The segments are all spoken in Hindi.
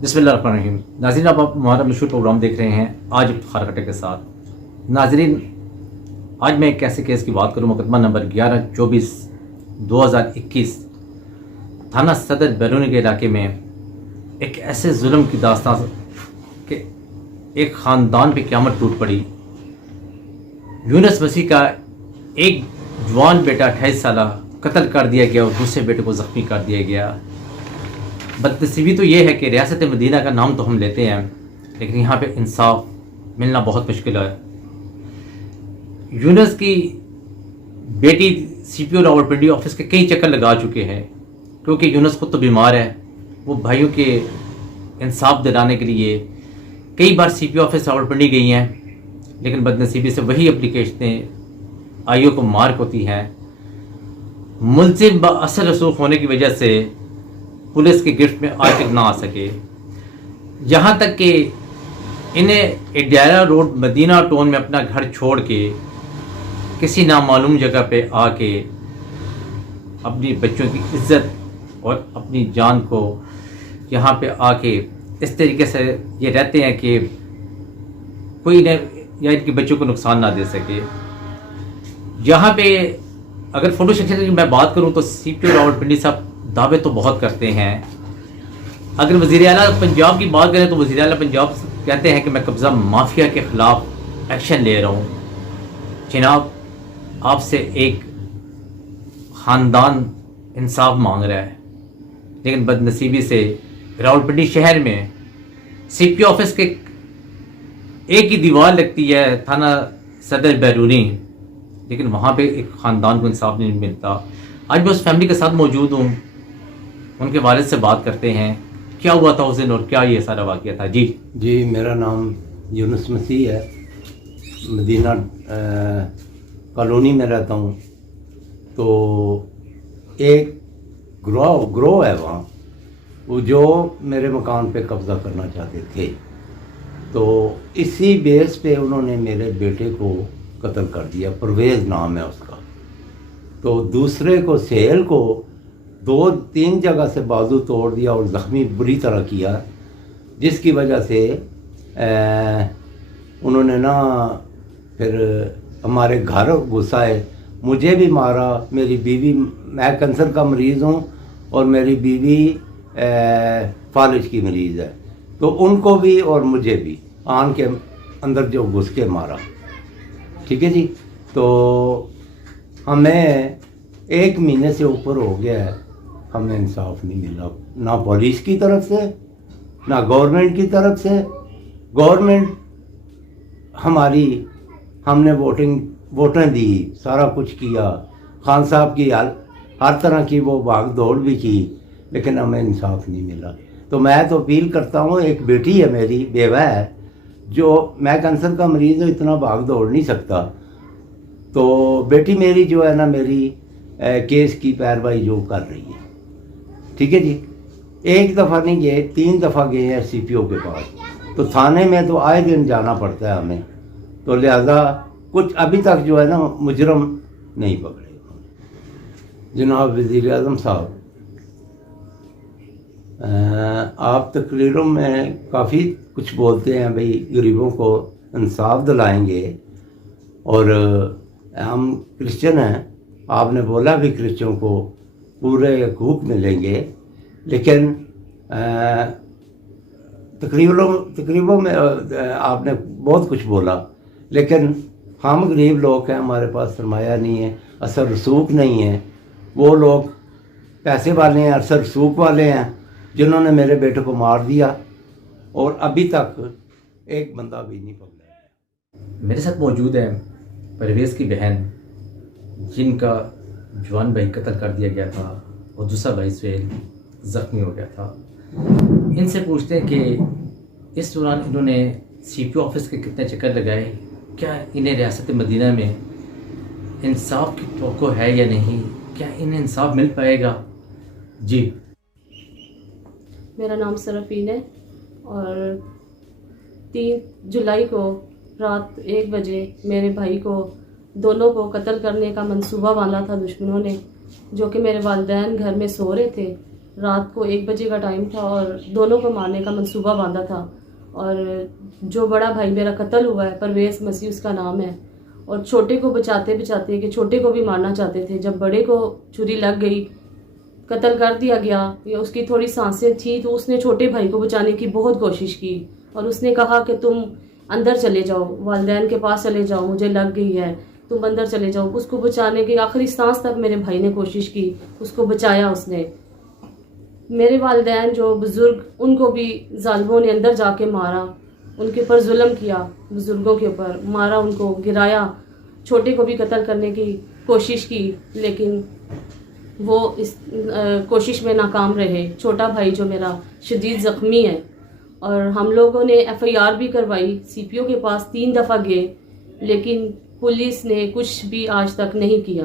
बिस्मिल्लाहिर्रहमानिर्रहीम। नाज़रीन, आप हमारा मशहूर प्रोग्राम देख रहे हैं आज इफ्तिखार खट्टर के साथ। नाज़रीन, आज मैं एक ऐसे केस की बात करूँ, मुकदमा नंबर 11/24/2021 थाना सदर बैरूनी के इलाके में एक ऐसे जुल्म की दास्तान कि एक ख़ानदान पे क़यामत टूट पड़ी। यूनुस मसीह का एक जवान बेटा 28 साल कत्ल कर दिया गया और दूसरे बेटे को ज़ख्मी कर दिया गया। बदनसीबी तो ये है कि रियासत मदीना का नाम तो हम लेते हैं, लेकिन यहाँ पे इंसाफ मिलना बहुत मुश्किल है। यूनुस की बेटी CPO रावलपिंडी ऑफिस के कई चक्कर लगा चुके हैं, क्योंकि यूनुस खुद तो बीमार है। वो भाइयों के इंसाफ दिलाने के लिए कई बार CPO ऑफिस रावलपिंडी गई हैं, लेकिन बदनसीबी से वही एप्लीकेशनें आईओ को मार्क होती हैं। मुलजिम असर रसूख होने की वजह से पुलिस की गिरफ्त में आज तक ना आ सके। यहाँ तक कि इन्हें एडियाला रोड मदीना टाउन में अपना घर छोड़ के किसी नामालूम जगह पे आके अपनी बच्चों की इज्जत और अपनी जान को यहाँ पे आके इस तरीके से ये रहते हैं कि कोई इन्हें या इनके बच्चों को नुकसान ना दे सके। यहाँ पे अगर फोटो सेक्शन की मैं बात करूँ तो CPO रावलपिंडी साहब दावे तो बहुत करते हैं। अगर वज़ीर आला पंजाब की बात करें तो वज़ीर आला पंजाब कहते हैं कि मैं कब्ज़ा माफिया के ख़िलाफ़ एक्शन ले रहा हूँ। जनाब, आपसे एक ख़ानदान इंसाफ मांग रहा है, लेकिन बदनसीबी से रावलपिंडी शहर में CPO ऑफिस के एक ही दीवार लगती है, थाना सदर बैरूनी, लेकिन वहाँ पे एक ख़ानदान को इंसाफ नहीं मिलता। आज मैं उस फैमिली के साथ मौजूद हूँ, उनके वालिद से बात करते हैं क्या हुआ था उस दिन और क्या ये सारा वाक़या था। जी, मेरा नाम यूनुस मसीह है, मदीना कॉलोनी में रहता हूँ। तो एक ग्रोह है वहाँ, वो जो मेरे मकान पे कब्ज़ा करना चाहते थे। तो इसी बेस पे उन्होंने मेरे बेटे को कत्ल कर दिया। परवेज़ नाम है उसका। तो दूसरे को सेल को 2-3 जगह से बाजू तोड़ दिया और ज़ख्मी बुरी तरह किया, जिसकी वजह से उन्होंने ना फिर हमारे घर घुसाए, मुझे भी मारा, मेरी बीवी, मैं कैंसर का मरीज़ हूँ और मेरी बीवी फालिज की मरीज़ है, तो उनको भी और मुझे भी आन के अंदर जो घुस के मारा। ठीक है जी। तो हमें 1 महीने से ऊपर हो गया है, हमें इंसाफ नहीं मिला, ना पुलिस की तरफ से ना गवर्नमेंट की तरफ से। गवर्नमेंट हमने वोटें दी, सारा कुछ किया, खान साहब की हर तरह की वो भाग दौड़ भी की, लेकिन हमें इंसाफ नहीं मिला। तो मैं तो अपील करता हूँ, एक बेटी है मेरी, बेवा है, जो मैं कैंसर का मरीज़ हूँ, इतना भाग दौड़ नहीं सकता। तो बेटी मेरी जो है ना, मेरी केस की पैरवाई जो कर रही है। ठीक है जी। 1 दफ़ा नहीं गए, 3 दफ़ा गए हैं CPO के पास। तो थाने में तो आए दिन जाना पड़ता है हमें, तो लिहाजा कुछ अभी तक जो है ना मुजरम नहीं पकड़े। जनाब वज़ीर आज़म साहब, आप तकरीरों में काफ़ी कुछ बोलते हैं, भाई गरीबों को इंसाफ दिलाएंगे, और हम क्रिश्चियन हैं, आपने बोला भी क्रिश्चियन को पूरे हकूक़ मिलेंगे, लेकिन तकरीबों में आपने बहुत कुछ बोला, लेकिन हम गरीब लोग हैं, हमारे पास सरमाया नहीं है, असर रसूख नहीं है। वो लोग पैसे वाले हैं, असर रसूख वाले हैं, जिन्होंने मेरे बेटे को मार दिया और अभी तक एक बंदा भी नहीं पकड़ा। मेरे साथ मौजूद है परवेज़ की बहन, जिनका जवान भाई कत्ल कर दिया गया था और दूसरा भाई सुहेल ज़ख्मी हो गया था। इनसे पूछते हैं कि इस दौरान इन्होंने CPO ऑफिस के कितने चक्कर लगाए, क्या इन्हें रियासत मदीना में इंसाफ की तवक्को है या नहीं, क्या इन्हें इंसाफ मिल पाएगा। जी, मेरा नाम सरफीन है और 3 जुलाई को रात 1 बजे मेरे भाई को, दोनों को कत्ल करने का मंसूबा बांधा था दुश्मनों ने, जो कि मेरे वालिदैन घर में सो रहे थे। रात को 1 बजे का टाइम था और दोनों को मारने का मंसूबा बांधा था। और जो बड़ा भाई मेरा कत्ल हुआ है, परवेज़ मसीह उसका नाम है, और छोटे को बचाते बचाते कि छोटे को भी मारना चाहते थे। जब बड़े को छुरी लग गई, कत्ल कर दिया गया या उसकी थोड़ी सांसें थी, तो उसने छोटे भाई को बचाने की बहुत कोशिश की और उसने कहा कि तुम अंदर चले जाओ, वालिदैन के पास चले जाओ, मुझे लग गई है, तुम अंदर चले जाओ। उसको बचाने की आखिरी सांस तक मेरे भाई ने कोशिश की, उसको बचाया उसने। मेरे वालिदैन जो बुज़ुर्ग, उनको भी जालिमों ने अंदर जाके मारा, उनके ऊपर जुल्म किया, बुज़ुर्गों के ऊपर मारा, उनको गिराया। छोटे को भी कत्ल करने की कोशिश की, लेकिन वो इस कोशिश में नाकाम रहे। छोटा भाई जो मेरा शदीद ज़ख्मी है और हम लोगों ने FIR भी करवाई, CPO के पास 3 दफ़ा गए, लेकिन पुलिस ने कुछ भी आज तक नहीं किया।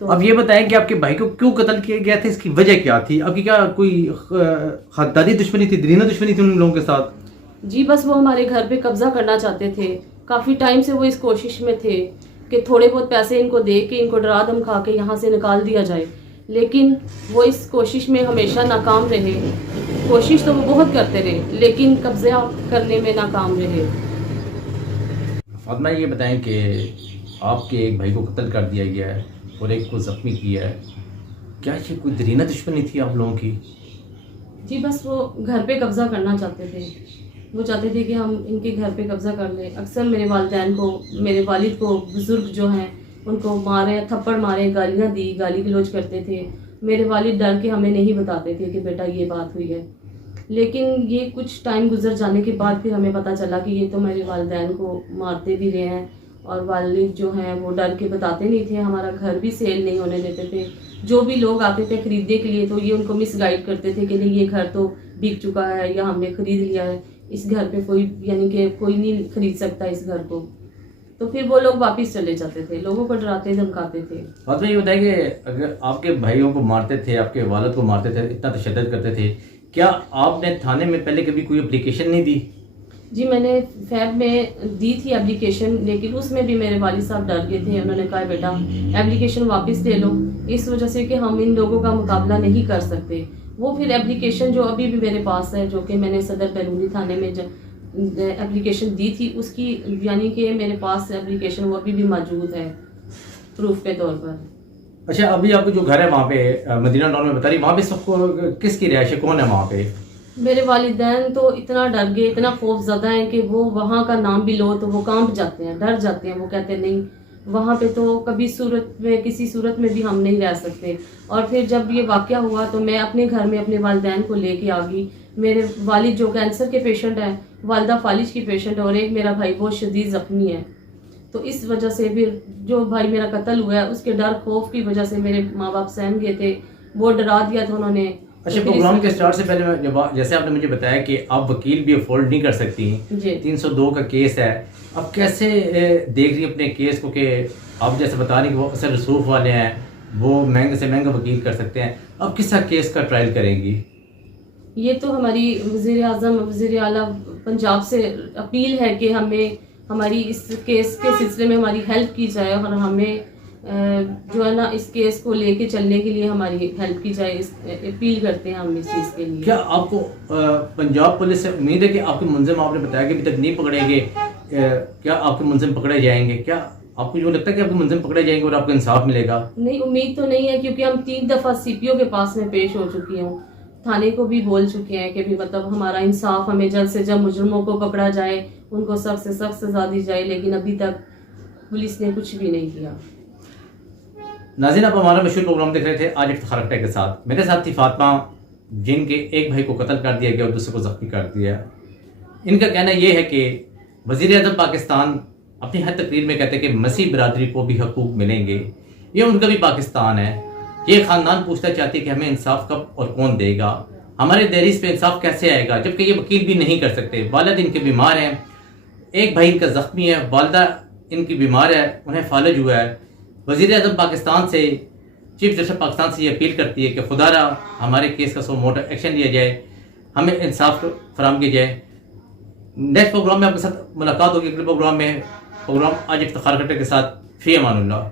तो अब ये बताएं कि आपके भाई को क्यों कत्ल किया गया था, इसकी वजह क्या थी? आपकी क्या कोई खानदानी दुश्मनी थी, दरीना दुश्मनी थी उन लोगों के साथ? जी, बस वो हमारे घर पे कब्जा करना चाहते थे। काफ़ी टाइम से वो इस कोशिश में थे कि थोड़े बहुत पैसे इनको दे के इनको डरा धमका के यहाँ से निकाल दिया जाए, लेकिन वो इस कोशिश में हमेशा नाकाम रहे। कोशिश तो वो बहुत करते रहे, लेकिन कब्जा करने में नाकाम रहे। फातिमा, ये बताएं कि आपके एक भाई को कत्ल कर दिया गया है और एक को ज़ख्मी किया है, क्या ये कोई दरीना दुश्मनी थी आप लोगों की? जी, बस वो घर पे कब्जा करना चाहते थे। वो चाहते थे कि हम इनके घर पे कब्जा कर लें। अक्सर मेरे वालिदैन को, मेरे वालिद को, बुज़ुर्ग जो हैं उनको मारे, थप्पड़ मारे, गालियाँ दी, गाली गलौज करते थे। मेरे वालिद डर के हमें नहीं बताते थे कि बेटा ये बात हुई है। लेकिन ये कुछ टाइम गुजर जाने के बाद फिर हमें पता चला कि ये तो मेरे वालिदैन को मारते भी रहे हैं, और वालिद जो हैं वो डर के बताते नहीं थे। हमारा घर भी सेल नहीं होने देते थे। जो भी लोग आते थे खरीदने के लिए तो ये उनको मिसगाइड करते थे कि नहीं, ये घर तो बिक चुका है या हमने खरीद लिया है, इस घर पे कोई, यानी कि कोई नहीं खरीद सकता इस घर को। तो फिर वो लोग वापस चले जाते थे, लोगों को डराते धमकाते थे। बात में ये बताइए कि अगर आपके भाइयों को मारते थे, आपके वालिद को मारते थे, इतना तशद्दुद करते थे, क्या आपने थाने में पहले कभी कोई एप्लीकेशन नहीं दी? जी, मैंने फैब में दी थी एप्लीकेशन, लेकिन उसमें भी मेरे वालिद साहब डर गए थे। उन्होंने कहा बेटा एप्लीकेशन वापस ले लो, इस वजह से कि हम इन लोगों का मुकाबला नहीं कर सकते। वो फिर एप्लीकेशन जो अभी भी मेरे पास है, जो कि मैंने सदर बैरूनी थाने में एप्लीकेशन दी थी, उसकी यानी कि मेरे पास एप्लीकेशन वो अभी भी मौजूद है प्रूफ के तौर पर। अच्छा, अभी आपको जो घर है वहाँ पे मदीना टाउन में बता रही, वहाँ पे सबको किसकी रिहाइश है, कौन है वहाँ पे? मेरे वालिदैन तो इतना डर गए, इतना खौफज़दा है कि वो वहाँ का नाम भी लो तो वो कांप जाते हैं, डर जाते हैं। वो कहते हैं नहीं, वहाँ पे तो कभी सूरत में, किसी सूरत में भी हम नहीं रह सकते। और फिर जब ये वाक़या हुआ तो मैं अपने घर में अपने वालिदैन को लेके आ गई। मेरे वालिद जो कैंसर के पेशेंट हैं, वालिदा फालिज की पेशेंट है, और एक मेरा भाई बहुत शदीद ज़ख्मी है। तो इस वजह से फिर जो भाई मेरा कत्ल हुआ है, उसके डर खौफ की वजह से मेरे माँ बाप सहम गए थे, वो डरा दिया था उन्होंने। अच्छा, प्रोग्राम के स्टार्ट से पहले जैसे आपने मुझे बताया कि आप वकील भी अफोर्ड नहीं कर सकती, 302 का केस है, अब कैसे देख रही अपने केस को कि आप जैसे बता रही कि वो असर रसूख वाले हैं, वो महंगे से महंगा वकील कर सकते हैं, अब किस केस का ट्रायल करेंगी? ये तो हमारी वज़ीर आज़म, वज़ीर आला पंजाब से अपील है कि हमें हमारी इस केस के सिलसिले में हमारी हेल्प की जाए, और हमें जो है ना इस केस को लेके चलने के लिए हमारी हेल्प की जाए। इस अपील करते हैं हम इस चीज़ के लिए। क्या आपको पंजाब पुलिस से उम्मीद है कि आपके मुलजिम, आपने बताया कि अभी तक नहीं पकड़ेंगे, क्या आपके मुलजिम पकड़े जाएंगे? क्या आपको जो लगता है कि आपके मुलजिम पकड़े जाएंगे और आपको इंसाफ मिलेगा? नहीं, उम्मीद तो नहीं है, क्योंकि हम 3 दफ़ा CPO के पास में पेश हो चुकी हूँ, थाने को भी बोल चुके हैं कि भी मतलब हमारा इंसाफ, हमें जल्द से जल्द मुजरिमों को पकड़ा जाए, उनको सख्त से सख्त सजा दी जाए, लेकिन अभी तक पुलिस ने कुछ भी नहीं किया। नाज़रीन, आप हमारा मशहूर प्रोग्राम देख रहे थे आज इफ्तिखार अख्तर के साथ। मेरे साथ थी फातिमा, जिनके एक भाई को कत्ल कर दिया गया और दूसरे को ज़ख्मी कर दिया। इनका कहना यह है कि वज़ीर आज़म पाकिस्तान अपनी हर तकरीर में कहते हैं कि मसीह बरादरी को भी हकूक़ मिलेंगे, ये उनका भी पाकिस्तान है। ये ख़ानदान पूछना चाहती है कि हमें इंसाफ कब और कौन देगा, हमारे दहलीज पे इंसाफ कैसे आएगा, जबकि ये वकील भी नहीं कर सकते। वालिद इनके बीमार हैं, एक भाई इनका ज़ख्मी है, वालिदा इनकी बीमार है, उन्हें फालिज हुआ है। वज़ीर आज़म पाकिस्तान से, चीफ जस्टिस पाकिस्तान से ये अपील करती है कि खुदारा हमारे केस का सो मोटा एक्शन लिया जाए, हमें इंसाफ फराहम किया जाए। नेक्स्ट प्रोग्राम में आपके साथ मुलाकात होगी, अगले प्रोग्राम में। प्रोग्राम आज इफ्तिखार अख्तर के साथ। फ़ी अमानुल्लाह।